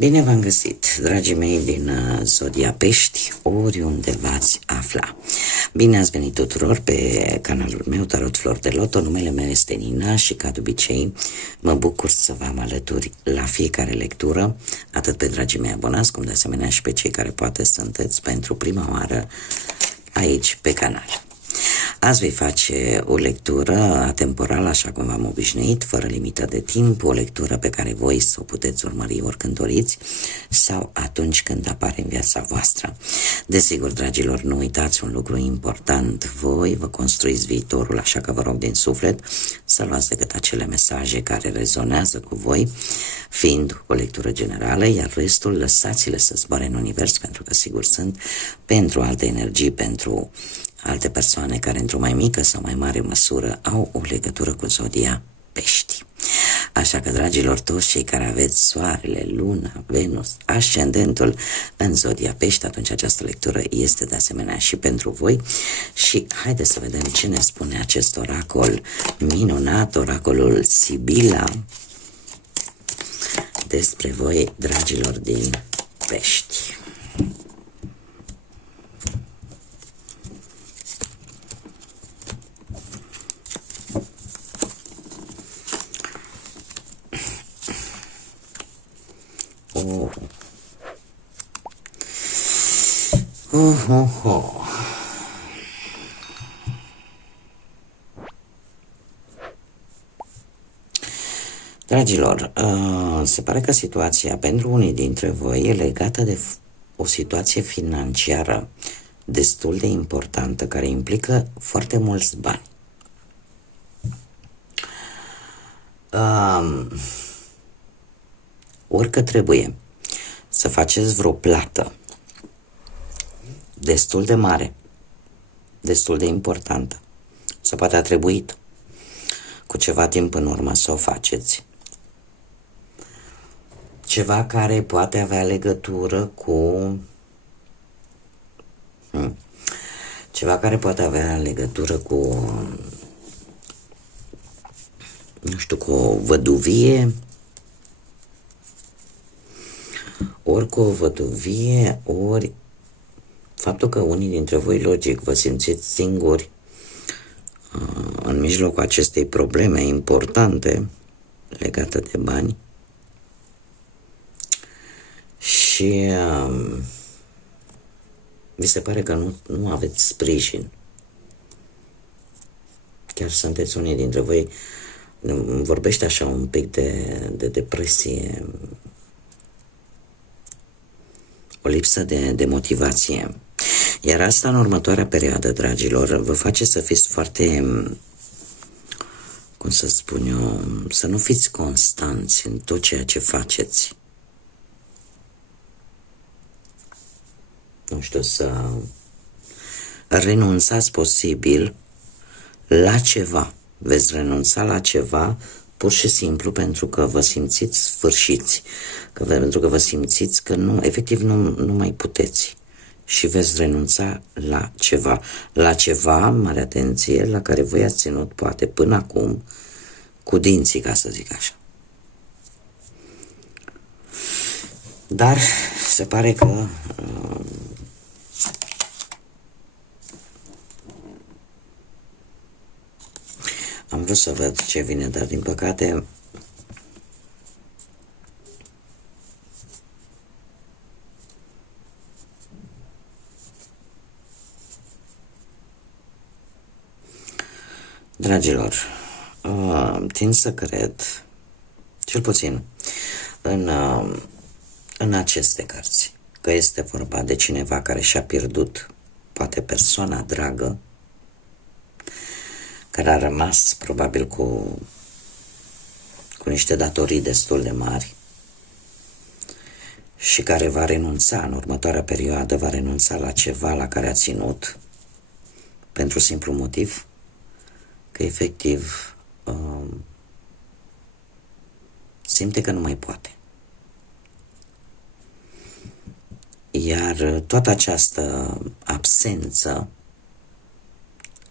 Bine v-am găsit, dragii mei din Zodia Pești, oriunde v-ați afla. Bine ați venit tuturor pe canalul meu, Tarot Flori de Loto. Numele meu este Nina și, ca de obicei, mă bucur să vă am alături la fiecare lectură, atât pe dragii mei abonați, cum de asemenea și pe cei care poate sunteți pentru prima oară aici pe canal. Azi voi face o lectură atemporală, așa cum v-am obișnuit, fără limită de timp, o lectură pe care voi să o puteți urmări oricând doriți sau atunci când apare în viața voastră. Desigur, dragilor, nu uitați un lucru important: voi vă construiți viitorul, așa că vă rog din suflet să luați decât acele mesaje care rezonează cu voi, fiind o lectură generală, iar restul lăsați-le să zboare în univers, pentru că sigur sunt pentru alte energii, pentru alte persoane care într-o mai mică sau mai mare măsură au o legătură cu Zodia Pești. Așa că, dragilor, toți cei care aveți Soarele, Luna, Venus, Ascendentul în Zodia Pești, atunci această lectură este de asemenea și pentru voi. Și haideți să vedem ce ne spune acest oracol minunat, oracolul Sibila, despre voi, dragilor din Pești. Dragilor, se pare că situația pentru unii dintre voi e legată de o situație financiară destul de importantă, care implică foarte mulți bani. Orică trebuie să faceți vreo plată destul de mare, destul de importantă, sau poate a trebuit cu ceva timp în urmă să o faceți, ceva care poate avea legătură cu ceva care poate avea legătură cu, nu știu, cu o văduvie, ori cu o văduvie, ori faptul că unii dintre voi, logic, vă simțiți singuri în mijlocul acestei probleme importante legate de bani și vi se pare că nu aveți sprijin. Chiar sunteți unii dintre voi, vorbește așa un pic de depresie, o lipsă de motivație. Iar asta, în următoarea perioadă, dragilor, vă face să fiți foarte, cum să spun eu, să nu fiți constanți în tot ceea ce faceți. Nu știu, să renunțați posibil la ceva. Veți renunța la ceva pur și simplu pentru că vă simțiți sfârșiți, pentru că vă simțiți că efectiv nu mai puteți și veți renunța la ceva, mare atenție, la care voi ați ținut poate până acum cu dinții, ca să zic așa. Dar se pare că am vrut să văd ce vine, dar din păcate dragilor, tind să cred, cel puțin în aceste cărți, că este vorba de cineva care și-a pierdut poate persoana dragă, care a rămas probabil cu niște datorii destul de mari și care va renunța în următoarea perioadă, va renunța la ceva la care a ținut, pentru simplu motiv că efectiv simte că nu mai poate. Iar toată această absență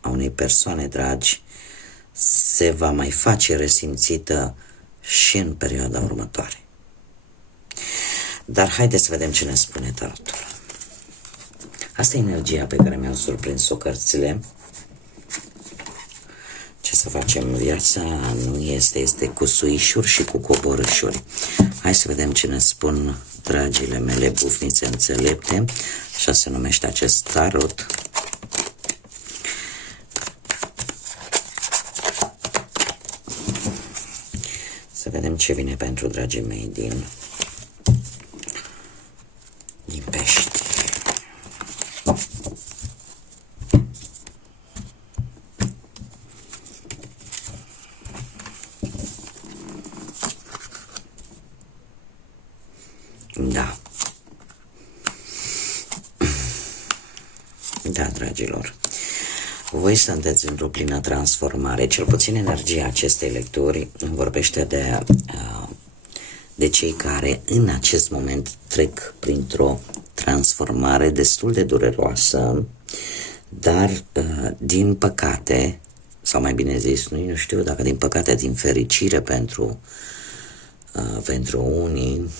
a unei persoane dragi se va mai face resimțită și în perioada următoare. Dar haideți să vedem ce ne spune tarotul. Asta e energia pe care mi-au surprins-o cărțile. Ce să facem? Viața nu este cu suișuri și cu coborâșuri. Hai să vedem ce ne spun dragile mele bufnițe înțelepte. Așa se numește acest tarot. Să vedem ce vine pentru dragii mei din pești. Da. Da, dragilor. Voi sunteți într-o plină transformare, cel puțin energia acestei lecturi vorbește de cei care în acest moment trec printr-o transformare destul de dureroasă, dar din păcate, sau mai bine zis, nu știu dacă din păcate, din fericire pentru unii,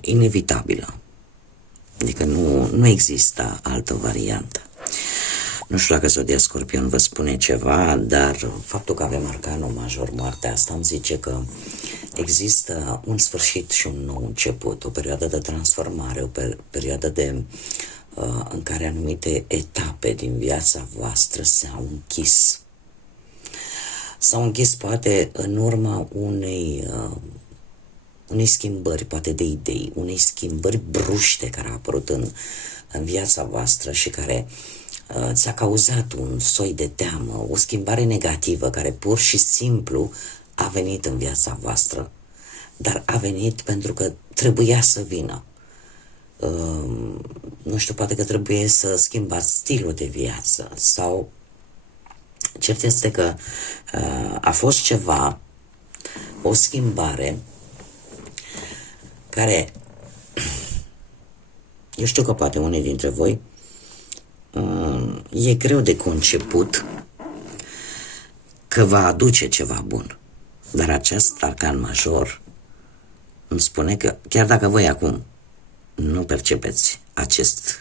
inevitabilă. Adică nu există altă variantă. Nu știu dacă Zodia Scorpion vă spune ceva, dar faptul că avem arcanul major, moartea asta, îmi zice că există un sfârșit și un nou început, o perioadă de transformare, o perioadă în care anumite etape din viața voastră s-au închis. S-au închis poate în urma unei schimbări, poate de idei, unei schimbări bruște care au apărut în viața voastră și care ți-a cauzat un soi de teamă, o schimbare negativă care pur și simplu a venit în viața voastră, dar a venit pentru că trebuia să vină. Nu știu, poate că trebuie să schimbați stilul de viață sau cert este că a fost ceva, o schimbare care, eu știu că poate unii dintre voi e greu de conceput că va aduce ceva bun. Dar acest arcan major îmi spune că chiar dacă voi acum nu percepeți acest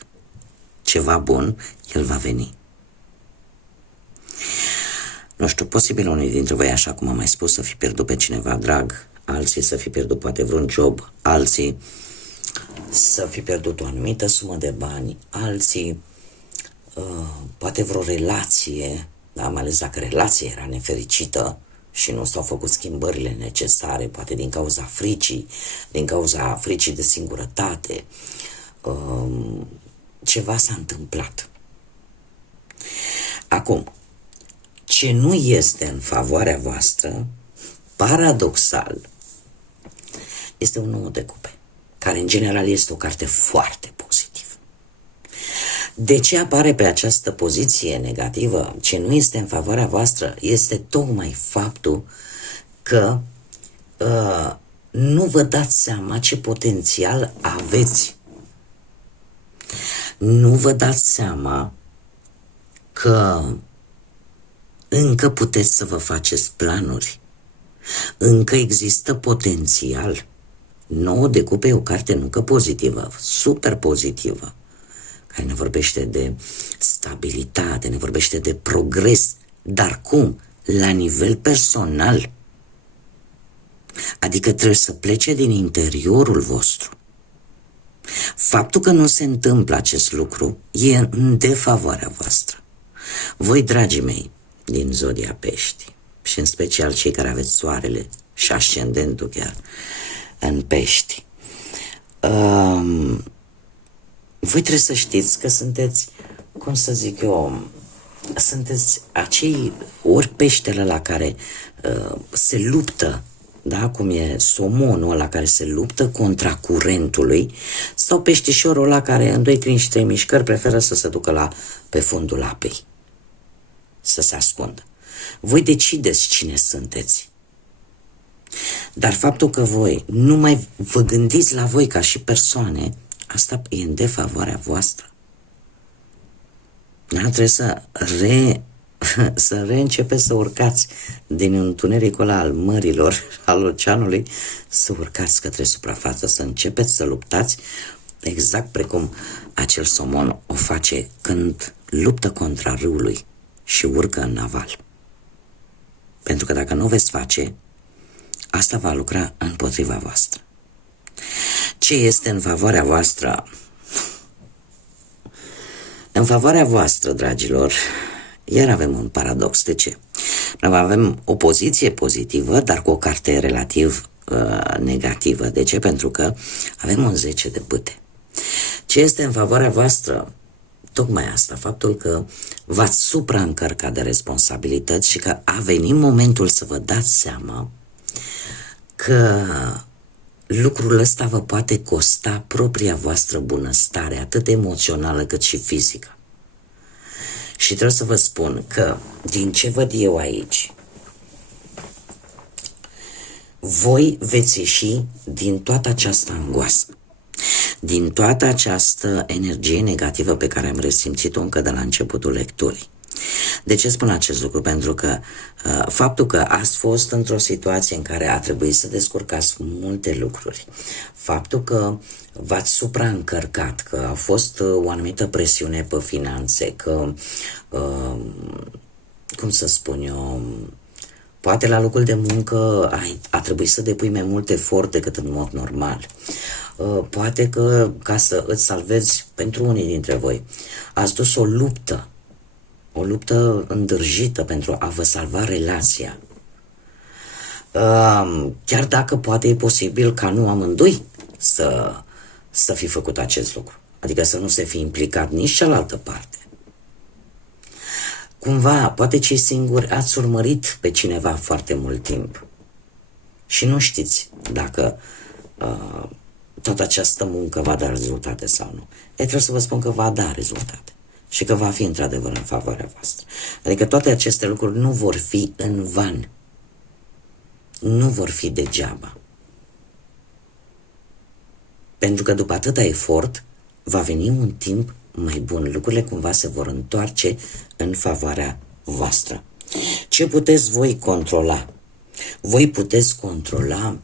ceva bun, el va veni. Nu știu, posibil unii dintre voi, așa cum am mai spus, să fi pierdut pe cineva drag, alții să fi pierdut poate vreun job, alții să fi pierdut o anumită sumă de bani, alții poate vreo relație, da? Mai ales dacă relația era nefericită și nu s-au făcut schimbările necesare, poate din cauza fricii, de singurătate, ceva s-a întâmplat. Acum, ce nu este în favoarea voastră, paradoxal, este un 9 de cupe, care în general este o carte foarte pozitivă. De ce apare pe această poziție negativă? Ce nu este în favoarea voastră este tocmai faptul că nu vă dați seama ce potențial aveți. Nu vă dați seama că încă puteți să vă faceți planuri. Încă există potențial. 9 de cupe e o carte nu că pozitivă, super pozitivă, care ne vorbește de stabilitate, ne vorbește de progres, dar cum? La nivel personal. Adică trebuie să plece din interiorul vostru. Faptul că nu se întâmplă acest lucru e în defavoarea voastră. Voi, dragii mei, din Zodia Pești, și în special cei care aveți soarele și ascendentul chiar în Pești, voi trebuie să știți că sunteți, cum să zic eu, sunteți acei ori peștele la care se luptă, da? Cum e somonul ăla care se luptă contra curentului, sau peștișorul ăla care în 2, 3 și 3 mișcări preferă să se ducă pe fundul apei, să se ascundă. Voi decideți cine sunteți. Dar faptul că voi nu mai vă gândiți la voi ca și persoane, asta e în defavoarea voastră. Da? Trebuie să să reîncepeți să urcați din întunericul ăla al mărilor, al oceanului, să urcați către suprafață, să începeți să luptați exact precum acel somon o face când luptă contra râului și urcă în naval. Pentru că dacă nu o veți face, asta va lucra împotriva voastră. Ce este în favoarea voastră? În favoarea voastră, dragilor, iar avem un paradox. De ce? Noi avem o poziție pozitivă, dar cu o carte relativ negativă. De ce? Pentru că avem un 10 de bâte. Ce este în favoarea voastră? Tocmai asta, faptul că v-ați supraîncărcat de responsabilități și că a venit momentul să vă dați seama că lucrul ăsta vă poate costa propria voastră bunăstare, atât emoțională cât și fizică. Și trebuie să vă spun că, din ce văd eu aici, voi veți ieși din toată această angoasă, din toată această energie negativă pe care am resimțit-o încă de la începutul lecturii. De ce spun acest lucru? Pentru că faptul că ați fost într-o situație în care a trebuit să descurcați multe lucruri, faptul că v-ați supraîncărcat, că a fost o anumită presiune pe finanțe, că, cum să spun eu, poate la locul de muncă a trebuit să depui mai mult efort decât în mod normal. Poate că, ca să îți salvezi, pentru unii dintre voi, ați dus o luptă îndârjită pentru a vă salva relația. Chiar dacă poate e posibil ca nu amândoi să fi făcut acest lucru. Adică să nu se fi implicat nici cealaltă parte. Cumva, poate cei singuri ați urmărit pe cineva foarte mult timp și nu știți dacă toată această muncă va da rezultate sau nu. Trebuie să vă spun că va da rezultate și că va fi într-adevăr în favoarea voastră. Adică toate aceste lucruri nu vor fi în van. Nu vor fi degeaba. Pentru că după atâta efort va veni un timp mai bun. Lucrurile cumva se vor întoarce în favoarea voastră. Ce puteți voi controla? Voi puteți controla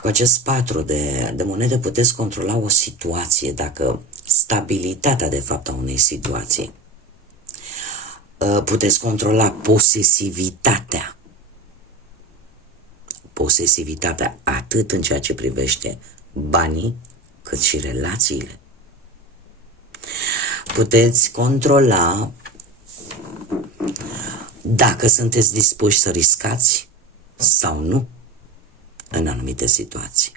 cu acest 4 de monede, puteți controla o situație, dacă stabilitatea de fapt a unei situații. Puteți controla posesivitatea. Posesivitatea atât în ceea ce privește banii, cât și relațiile. Puteți controla dacă sunteți dispuși să riscați sau nu în anumite situații.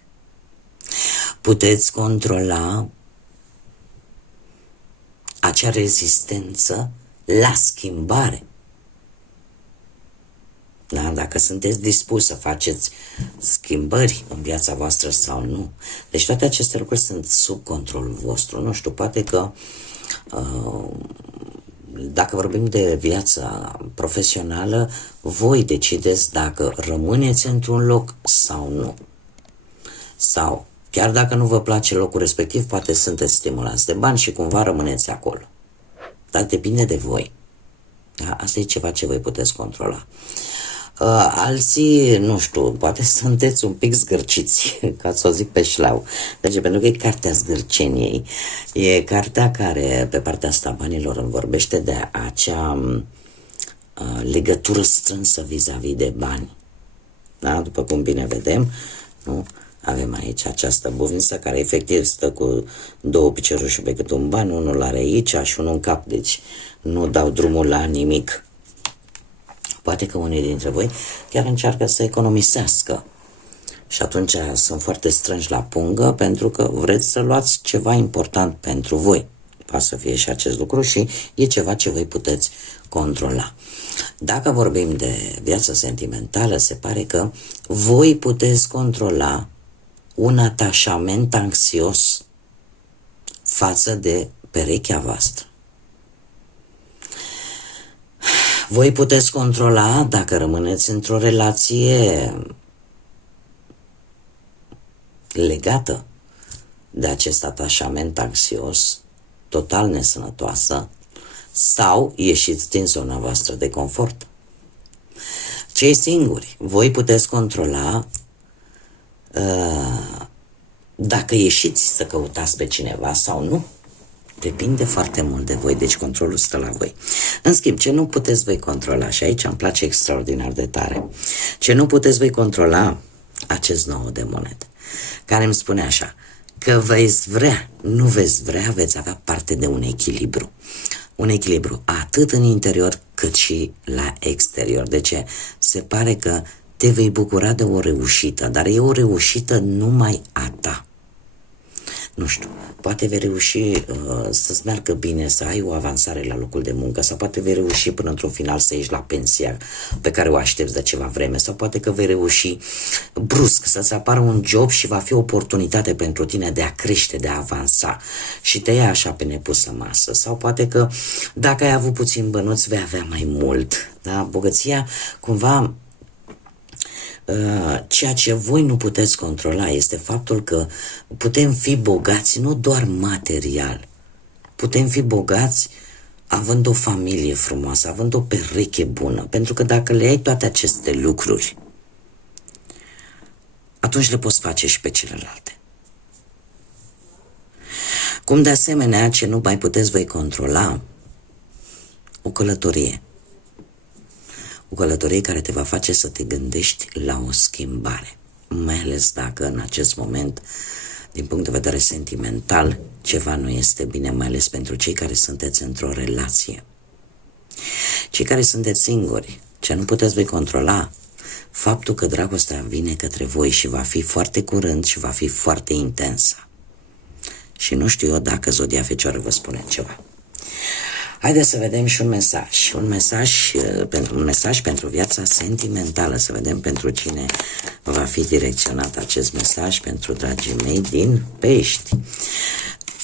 Puteți controla acea rezistență la schimbare. Da? Dacă sunteți dispuși să faceți schimbări în viața voastră sau nu. Deci toate aceste lucruri sunt sub controlul vostru. Nu știu, poate că dacă vorbim de viața profesională, voi decideți dacă rămâneți într-un loc sau nu. Sau, chiar dacă nu vă place locul respectiv, poate sunteți stimulați de bani și cumva rămâneți acolo. Dar depinde de voi. Da? Asta e ceva ce voi puteți controla. Alții, nu știu, poate sunteți un pic zgârciți, ca să o zic pe șleau. Deci, pentru că e cartea zgârceniei. E cartea care, pe partea asta banilor, îmi vorbește de acea legătură strânsă vis-a-vis de bani. Da? După cum bine vedem, nu? Avem aici această buvniță care efectiv stă cu două picioruși pe cât un ban, unul are aici și unul în cap, deci nu dau drumul la nimic. Poate că unii dintre voi chiar încearcă să economisească și atunci sunt foarte strânși la pungă pentru că vreți să luați ceva important pentru voi. Poate să fie și acest lucru și e ceva ce voi puteți controla. Dacă vorbim de viață sentimentală, se pare că voi puteți controla un atașament anxios față de perechea voastră. Voi puteți controla dacă rămâneți într-o relație legată de acest atașament anxios, total nesănătoasă, sau ieșiți din zona voastră de confort. Cei singuri, voi puteți controla dacă ieșiți să căutați pe cineva sau nu. Depinde foarte mult de voi, deci controlul stă la voi. În schimb, ce nu puteți voi controla, și aici îmi place extraordinar de tare, ce nu puteți voi controla, acest 9 de monede, care îmi spune așa, că veți vrea, nu veți vrea, veți avea parte de un echilibru. Un echilibru atât în interior cât și la exterior. De ce? Se pare că te vei bucura de o reușită, dar e o reușită numai a ta. Nu știu, poate vei reuși să-ți meargă bine, să ai o avansare la locul de muncă, sau poate vei reuși până într-un final să ieși la pensia pe care o aștepți de ceva vreme, sau poate că vei reuși brusc să-ți apară un job și va fi o oportunitate pentru tine de a crește, de a avansa și te ia așa pe nepusă masă, sau poate că dacă ai avut puțin bănuți vei avea mai mult, da? Bogăția cumva... ceea ce voi nu puteți controla este faptul că putem fi bogați nu doar material, putem fi bogați având o familie frumoasă, având o pereche bună, pentru că dacă le ai toate aceste lucruri, atunci le poți face și pe celelalte. Cum de asemenea, ce nu mai puteți voi controla, o călătorie. O călătorie care te va face să te gândești la o schimbare, mai ales dacă în acest moment, din punct de vedere sentimental, ceva nu este bine, mai ales pentru cei care sunteți într-o relație. Cei care sunteți singuri, ce nu puteți voi controla, faptul că dragostea vine către voi și va fi foarte curând și va fi foarte intensă. Și nu știu eu dacă Zodia Fecioară vă spune ceva. Haideți să vedem și un mesaj pentru viața sentimentală, să vedem pentru cine va fi direcționat acest mesaj, pentru dragii mei din Pești.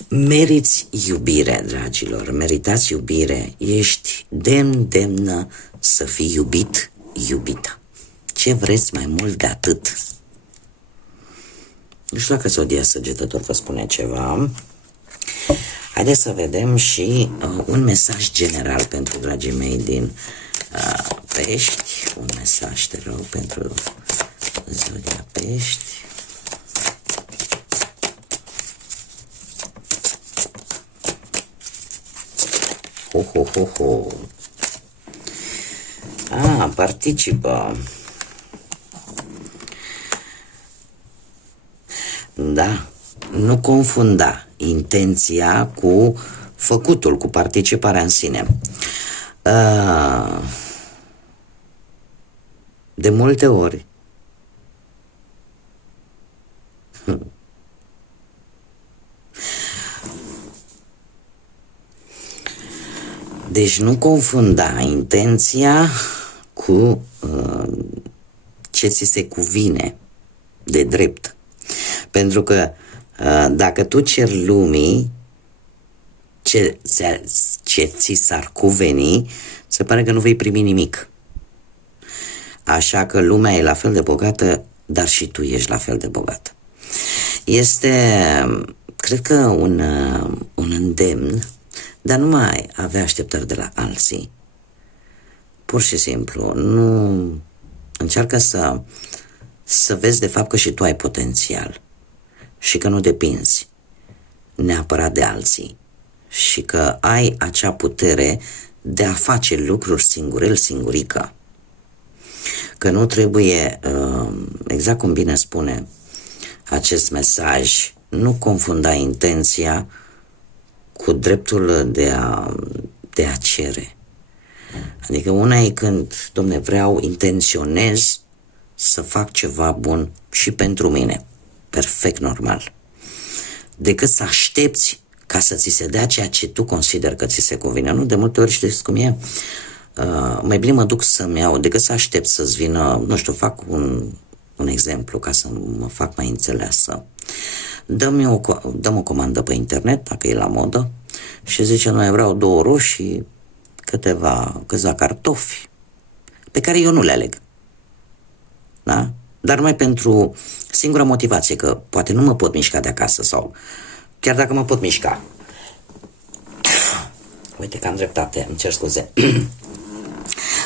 Meriți iubire, dragilor, meritați iubire, ești demnă să fii iubit, iubită. Ce vreți mai mult de atât? Nu știu dacă Zodia Săgetător vă spune ceva. Haideți să vedem și un mesaj general pentru dragii mei din Pești. Un mesaj, te rog, pentru Zodia Pești. Ho. Participă. Da, nu confunda intenția cu făcutul, cu participarea în sine. De multe ori deci nu confunda intenția cu ce ți se cuvine de drept. Pentru că dacă tu ceri lumii ce ți s-ar cuveni, se pare că nu vei primi nimic. Așa că lumea e la fel de bogată, dar și tu ești la fel de bogat. Este, cred că, un îndemn, dar nu mai avea așteptări de la alții. Pur și simplu, nu încearcă să vezi de fapt că și tu ai potențial și că nu depinzi neapărat de alții și că ai acea putere de a face lucruri singurel, singurică. Că nu trebuie, exact cum bine spune acest mesaj, nu confunda intenția cu dreptul de a cere. Adică una e când, domne, intenționez să fac ceva bun și pentru mine, perfect normal, decât să aștepți ca să ți se dea ceea ce tu consideri că ți se convine. Nu, de multe ori știți cum e? Mai bine mă duc să-mi iau, decât să aștept să-ți vină, nu știu, fac un exemplu ca să mă fac mai înțeleasă. Dăm o comandă pe internet, dacă e la modă, și zice, nu, vreau 2 roșii, câțiva cartofi, pe care eu nu le aleg. Da? Dar numai pentru singura motivație, că poate nu mă pot mișca de acasă sau chiar dacă mă pot mișca, Uite că am dreptate, îmi cer scuze.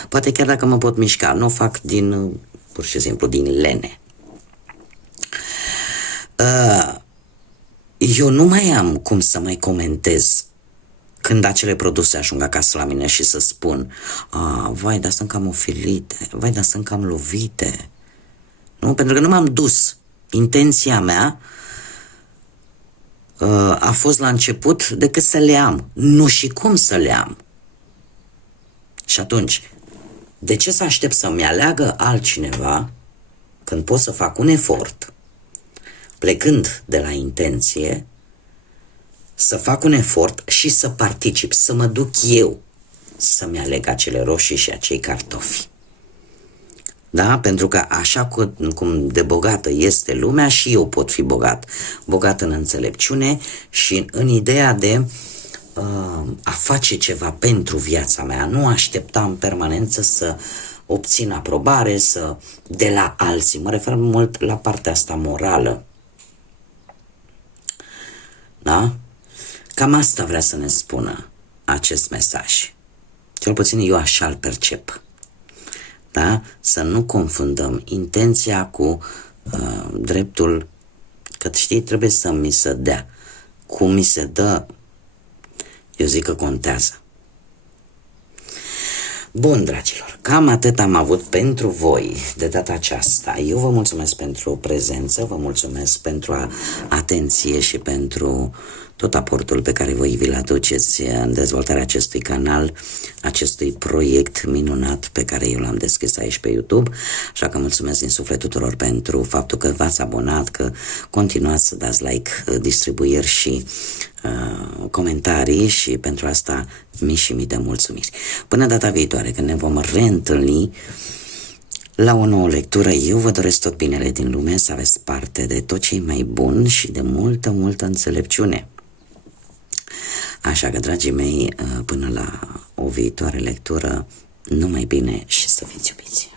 Poate chiar dacă mă pot mișca, nu o fac din, pur și simplu, din lene. Eu nu mai am cum să mai comentez când acele produse ajung acasă la mine și să spun: vai, dar sunt cam ofilite, vai, dar sunt cam lovite. Nu? Pentru că nu m-am dus. Intenția mea a fost la început decât să le am. Nu și cum să le am. Și atunci, de ce să aștept să-mi aleagă altcineva când pot să fac un efort, plecând de la intenție, să fac un efort și să particip, să mă duc eu să-mi aleg acele roșii și acei cartofi. Da? Pentru că așa cum de bogată este lumea, și eu pot fi bogat. Bogat în înțelepciune și în ideea de a face ceva pentru viața mea. Nu aștepta în permanență să obțin aprobare de la alții. Mă refer mult la partea asta morală. Da? Cam asta vrea să ne spună acest mesaj. Cel puțin eu așa îl percep. Da? Să nu confundăm intenția cu dreptul, că știi, trebuie să mi se dea. Cum mi se dă, eu zic că contează. Bun, dragilor, cam atât am avut pentru voi de data aceasta. Eu vă mulțumesc pentru prezență, vă mulțumesc pentru atenție și pentru tot aportul pe care voi vi-l aduceți în dezvoltarea acestui canal, acestui proiect minunat pe care eu l-am deschis aici pe YouTube. Așa că mulțumesc din suflet tuturor pentru faptul că v-ați abonat, că continuați să dați like, distribuiri și comentarii, și pentru asta mii și mii de mulțumiri. Până data viitoare, când ne vom reîntâlni la o nouă lectură, eu vă doresc tot binele din lume, să aveți parte de tot ce e mai bun și de multă, multă înțelepciune. Așa că, dragii mei, până la o viitoare lectură, numai bine și să fiți iubiți!